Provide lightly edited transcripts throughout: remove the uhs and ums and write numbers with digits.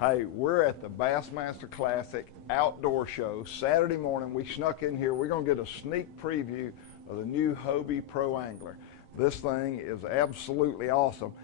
Hey, we're at the Bassmaster Classic Outdoor Show Saturday morning. We snuck in here. We're going to get a sneak preview of the new Hobie Pro Angler. This thing is absolutely awesome.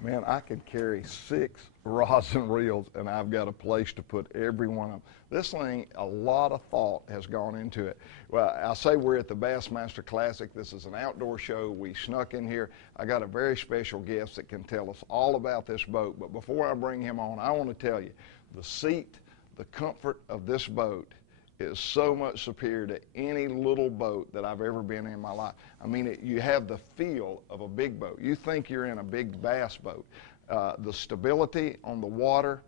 Man, I could carry 6 rods and reels, and I've got a place to put every one of them. This thing, a lot of thought has gone into it. Well, I say we're at the Bassmaster Classic. This is an outdoor show. We snuck in here. I got a very special guest that can tell us all about this boat. But before I bring him on, I want to tell you, the seat, the comfort of this boat is so much superior to any little boat that I've ever been in my life. I mean, you have the feel of a big boat. You think you're in a big bass boat. The stability on the water,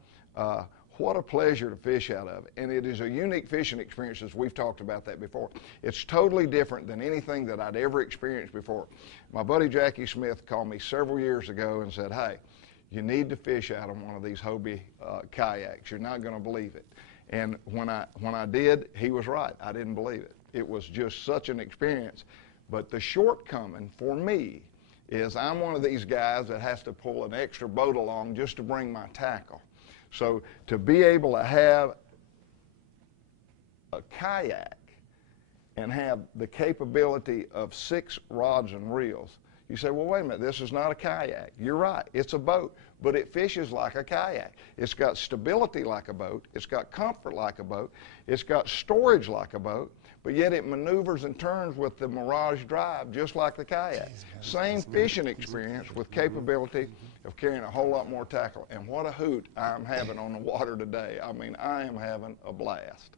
what a pleasure to fish out of. And it is a unique fishing experience, as we've talked about that before. It's totally different than anything that I'd ever experienced before. My buddy Jackie Smith called me several years ago and said, hey, you need to fish out of one of these Hobie kayaks. You're not going to believe it. And when I did, he was right. I didn't believe it. It was just such an experience. But the shortcoming for me is I'm one of these guys that has to pull an extra boat along just to bring my tackle. So to be able to have a kayak and have the capability of 6 rods and reels, you say, well, wait a minute, this is not a kayak. You're right, it's a boat, but it fishes like a kayak. It's got stability like a boat, it's got comfort like a boat, it's got storage like a boat, but yet it maneuvers and turns with the Mirage Drive just like the kayak. Same fishing experience with capability of carrying a whole lot more tackle. And what a hoot I'm having on the water today. I mean, I am having a blast.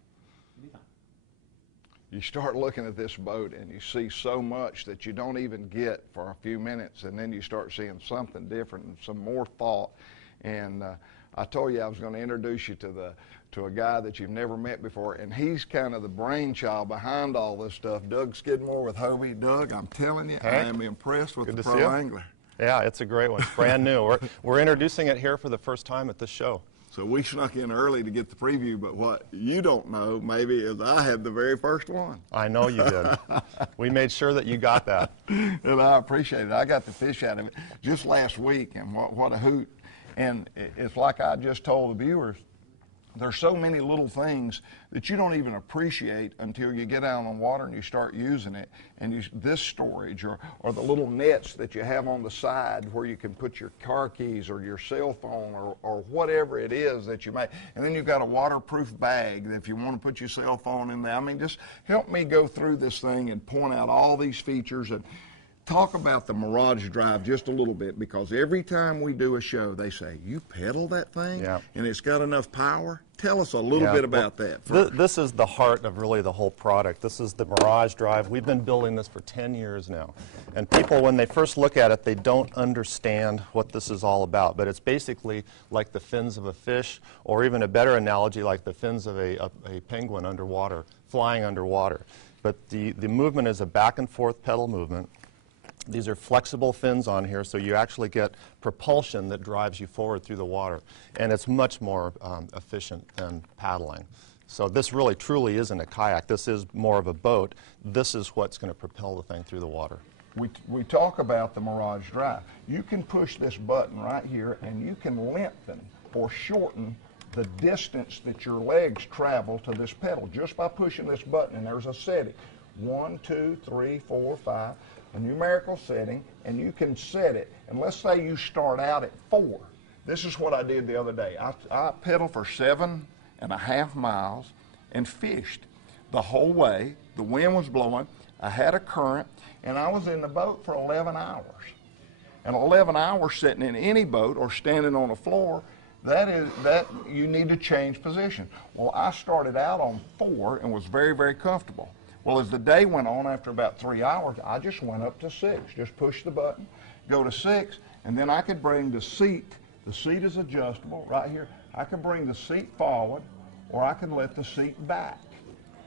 You start looking at this boat and you see so much that you don't even get for a few minutes, and then you start seeing something different and some more thought. And I told you I was going to introduce you to a guy that you've never met before, and he's kind of the brainchild behind all this stuff. Doug Skidmore with Hobie. Doug, I'm telling you, I am impressed with the Pro Angler. Yeah, it's a great one. It's brand new. We're introducing it here for the first time at this show. So we snuck in early to get the preview, but what you don't know maybe is I had the very first one. I know you did. We made sure that you got that. And I appreciate it. I got the fish out of it just last week, and what a hoot. And it's like I just told the viewers, there's so many little things that you don't even appreciate until you get out on the water and you start using it. And this storage or the little nets that you have on the side where you can put your car keys or your cell phone or whatever it is that you make. And then you've got a waterproof bag that if you want to put your cell phone in there. I mean, just help me go through this thing and point out all these features and talk about the Mirage Drive just a little bit, because every time we do a show, they say, you pedal that thing? Yeah. And it's got enough power? Tell us a little bit about that. This is the heart of really the whole product. This is the Mirage Drive. We've been building this for 10 years now. And people, when they first look at it, they don't understand what this is all about. But it's basically like the fins of a fish, or even a better analogy, like the fins of a penguin underwater, flying underwater. But the movement is a back and forth pedal movement. These are flexible fins on here, so you actually get propulsion that drives you forward through the water. And it's much more efficient than paddling. So this really truly isn't a kayak. This is more of a boat. This is what's going to propel the thing through the water. We talk about the Mirage Drive. You can push this button right here, and you can lengthen or shorten the distance that your legs travel to this pedal just by pushing this button. And there's a setting, 1, 2, 3, 4, 5. A numerical setting, and you can set it. And let's say you start out at 4. This is what I did the other day. I pedaled for 7.5 miles and fished the whole way. The wind was blowing. I had a current, and I was in the boat for 11 hours. And 11 hours sitting in any boat or standing on the floor, that you need to change position. Well, I started out on 4 and was very, very comfortable. Well, as the day went on, after about 3 hours, I just went up to 6. Just push the button, go to 6, and then I could bring the seat. The seat is adjustable right here. I can bring the seat forward, or I can let the seat back.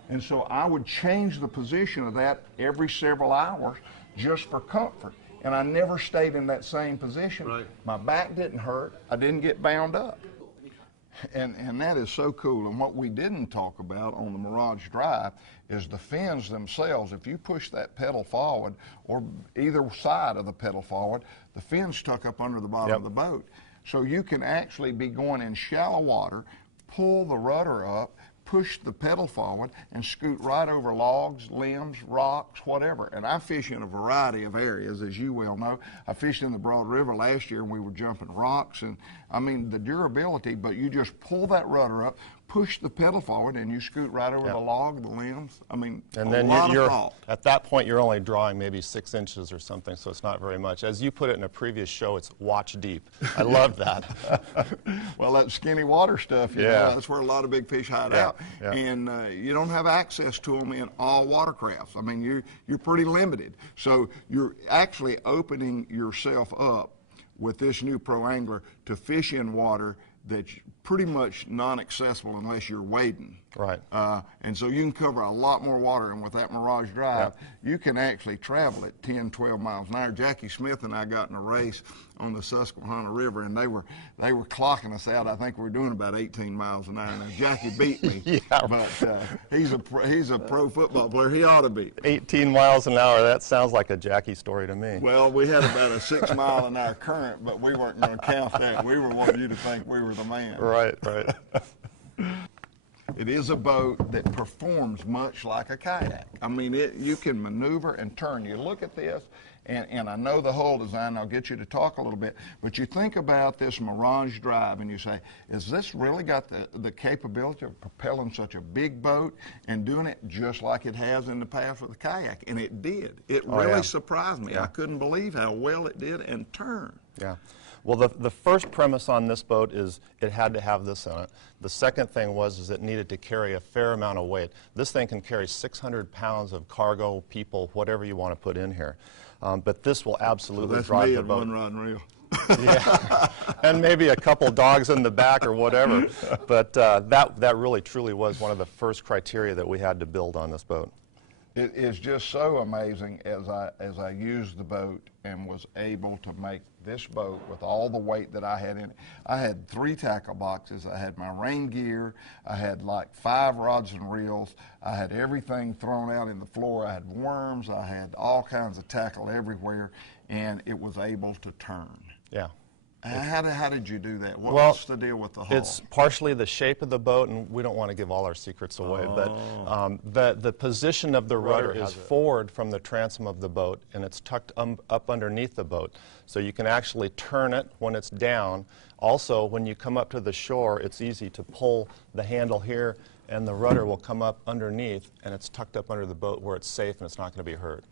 And so I would change the position of that every several hours just for comfort. And I never stayed in that same position. Right. My back didn't hurt. I didn't get bound up. And that is so cool. And what we didn't talk about on the Mirage Drive is the fins themselves. If you push that pedal forward, or either side of the pedal forward, the fins tuck up under the bottom of the boat. So you can actually be going in shallow water, pull the rudder up, push the pedal forward, and scoot right over logs, limbs, rocks, whatever. And I fish in a variety of areas, as you well know. I fished in the Broad River last year, and we were jumping rocks, and I mean the durability, but you just pull that rudder up, push the pedal forward, and you scoot right over the log, the limbs. I mean, and then you're at that point you're only drawing maybe 6 inches or something, so it's not very much. As you put it in a previous show, it's watch deep. I love that. Well, that skinny water stuff, you know, that's where a lot of big fish hide out, and you don't have access to them in all watercrafts. I mean, you're pretty limited, so you're actually opening yourself up with this new Pro Angler to fish in water that's pretty much non-accessible unless you're wading. Right. And so you can cover a lot more water, and with that Mirage Drive, you can actually travel at 10, 12 miles an hour. Jackie Smith and I got in a race on the Susquehanna River, and they were clocking us out. I think we were doing about 18 miles an hour. Now, Jackie beat me, but he's a pro football player. He ought to beat me. 18 miles an hour, that sounds like a Jackie story to me. Well, we had about a 6 mile an hour current, but we weren't going to count that. We were wanting you to think we were the man. Right, right. It is a boat that performs much like a kayak. I mean, you can maneuver and turn. You look at this, and I know the hull design, I'll get you to talk a little bit, but you think about this Mirage Drive and you say, is this really got the capability of propelling such a big boat and doing it just like it has in the past with the kayak? And it did. It really surprised me. I couldn't believe how well it did and turned. Yeah. Well, the first premise on this boat is it had to have this in it. The second thing was it needed to carry a fair amount of weight. This thing can carry 600 pounds of cargo, people, whatever you want to put in here. But this will absolutely drive the boat. One rod and reel. Yeah, and maybe a couple dogs in the back or whatever. But that really truly was one of the first criteria that we had to build on this boat. It is just so amazing as I used the boat and was able to make this boat with all the weight that I had in it. I had 3 tackle boxes. I had my rain gear. I had like 5 rods and reels. I had everything thrown out in the floor. I had worms. I had all kinds of tackle everywhere, and it was able to turn. Yeah. How did you do that? What's the deal with the hull? It's partially the shape of the boat, and we don't want to give all our secrets away, but the position of the rudder is forward from the transom of the boat, and it's tucked up underneath the boat. So you can actually turn it when it's down. Also, when you come up to the shore, it's easy to pull the handle here, and the rudder will come up underneath, and it's tucked up under the boat where it's safe and it's not going to be hurt.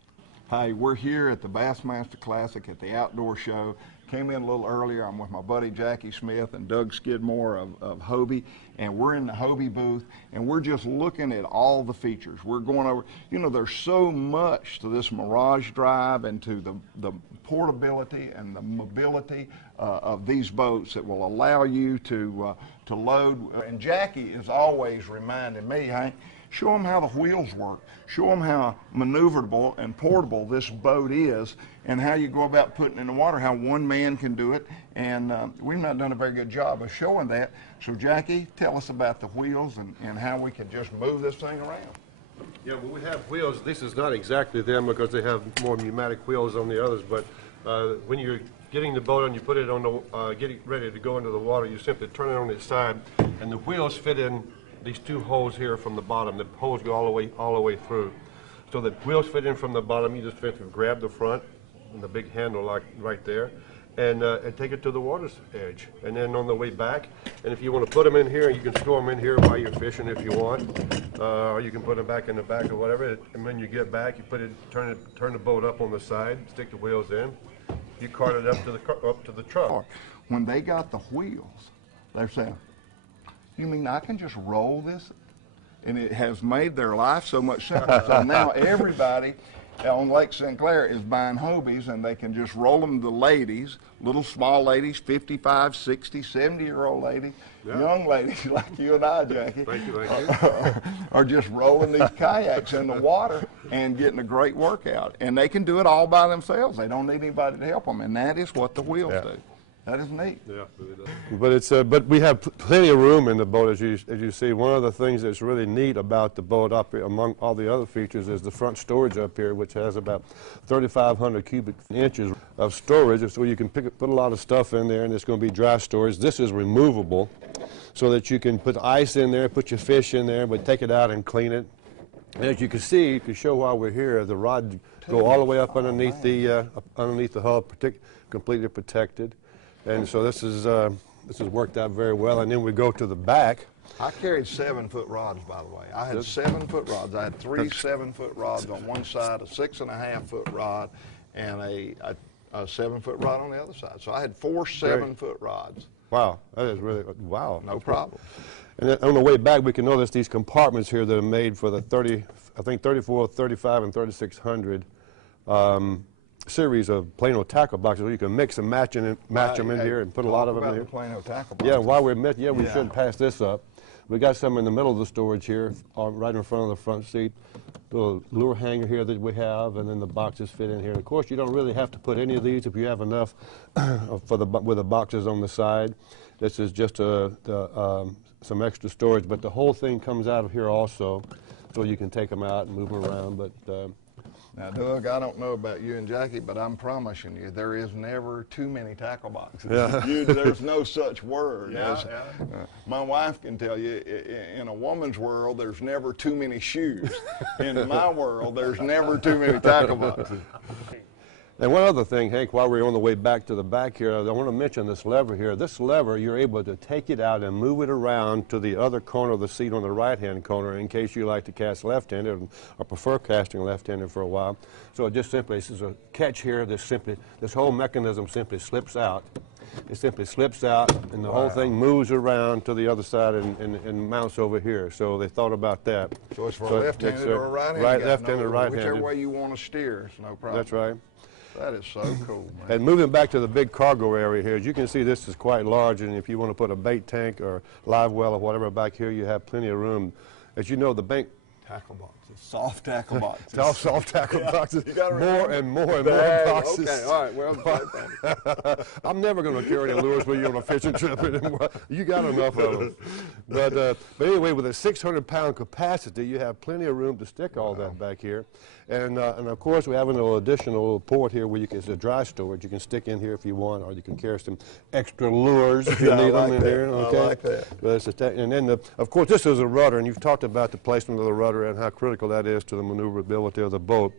Hi, we're here at the Bassmaster Classic at the Outdoor Show. Came in a little earlier. I'm with my buddy Jackie Smith and Doug Skidmore of Hobie, and we're in the Hobie booth, and we're just looking at all the features. We're going over, you know, there's so much to this Mirage Drive and to the portability and the mobility of these boats that will allow you to load. And Jackie is always reminding me, Hank, show them how the wheels work. Show them how maneuverable and portable this boat is and how you go about putting it in the water, how one man can do it. And we've not done a very good job of showing that. So, Jackie, tell us about the wheels and how we can just move this thing around. Yeah, well, we have wheels. This is not exactly them because they have more pneumatic wheels on the others, but when you're getting the boat and you put it on the, getting ready to go into the water, you simply turn it on its side, and the wheels fit in these 2 holes here from the bottom. The holes go all the way through. So the wheels fit in from the bottom. You just have to grab the front and the big handle like right there, and take it to the water's edge. And then on the way back, and if you want to put them in here, you can store them in here while you're fishing if you want, or you can put them back in the back or whatever. And when you get back, you put it, turn the boat up on the side, stick the wheels in. You cart it up to the truck. When they got the wheels, they're saying, you mean I can just roll this? And it has made their life so much simpler. So now everybody on Lake Sinclair is buying Hobies, and they can just roll them to ladies, little small ladies, 55, 60, 70-year-old ladies, young ladies like you and I, Jackie, thank you. are just rolling these kayaks in the water and getting a great workout. And they can do it all by themselves. They don't need anybody to help them, and that is what the wheels do. That is neat. Yeah, really does. But it's but we have plenty of room in the boat, as you see. One of the things that's really neat about the boat up here, among all the other features, is the front storage up here, which has about 3,500 cubic inches of storage, so you can put a lot of stuff in there, and it's going to be dry storage. This is removable, so that you can put ice in there, put your fish in there, but take it out and clean it. And as you can see, to show why we're here, the rods go all the way up underneath the hull, completely protected. And so this has worked out very well. And then we go to the back. I carried 7-foot rods, by the way. I had 7-foot rods. I had 3 7-foot rods on one side, a 6.5-foot rod, and a 7-foot rod on the other side. So I had 4 7-foot rods. Wow, that is really, wow. No problem. And then on the way back, we can notice these compartments here that are made for the 34, 35, and 3600 series of Plano tackle boxes, where you can mix and match them in here and put a lot of them in here. Plano tackle boxes. Yeah, while we're we should pass this up. We got some in the middle of the storage here, right in front of the front seat. Little lure hanger here that we have, and then the boxes fit in here. Of course, you don't really have to put any of these if you have enough with the boxes on the side. This is just some extra storage, but the whole thing comes out of here also, so you can take them out and move them around. But now, Doug, I don't know about you and Jackie, but I'm promising you, there is never too many tackle boxes. Yeah. There's no such word. Yeah, my wife can tell you, in a woman's world, there's never too many shoes. In my world, there's never too many tackle boxes. And one other thing, Hank, while we're on the way back to the back here, I want to mention this lever here. This lever, you're able to take it out and move it around to the other corner of the seat on the right-hand corner in case you like to cast left-handed or prefer casting left-handed for a while. So it just simply, this is a catch here. This whole mechanism simply slips out. It simply slips out, and the whole thing moves around to the other side and mounts over here. So they thought about that. So it's for a left-handed or a right-handed? Left-handed or right-handed. Whichever way you want to steer, it's no problem. That's right. That is so cool, man. And moving back to the big cargo area here, as you can see, this is quite large, and if you want to put a bait tank or live well or whatever back here, you have plenty of room. As you know, the bank tackle boxes, soft tackle boxes. Soft tackle boxes. More and more boxes. Okay, all right, well, I'm never going to carry any lures with you on a fishing trip anymore. You got enough of them. But anyway, with a 600-pound capacity, you have plenty of room to stick all that back here. And of course, we have a little additional port here where it's a dry storage. You can stick in here if you want, or you can carry some extra lures if you need them in here. Okay? I like that. But and then, of course, this is a rudder, and you've talked about the placement of the rudder and how critical that is to the maneuverability of the boat.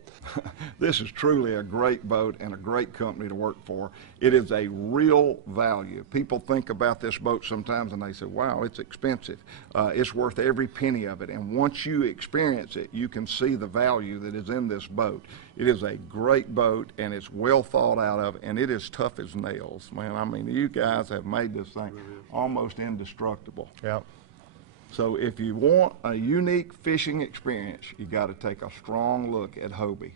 This is truly a great boat and a great company to work for. It is a real value. People think about this boat sometimes and they say, wow, it's expensive. It's worth every penny of it. And once you experience it, you can see the value that is in this boat. It is a great boat, and it's well thought out of, and it is tough as nails, man. I mean, you guys have made this thing almost indestructible. Yeah. So if you want a unique fishing experience, you got to take a strong look at Hobie.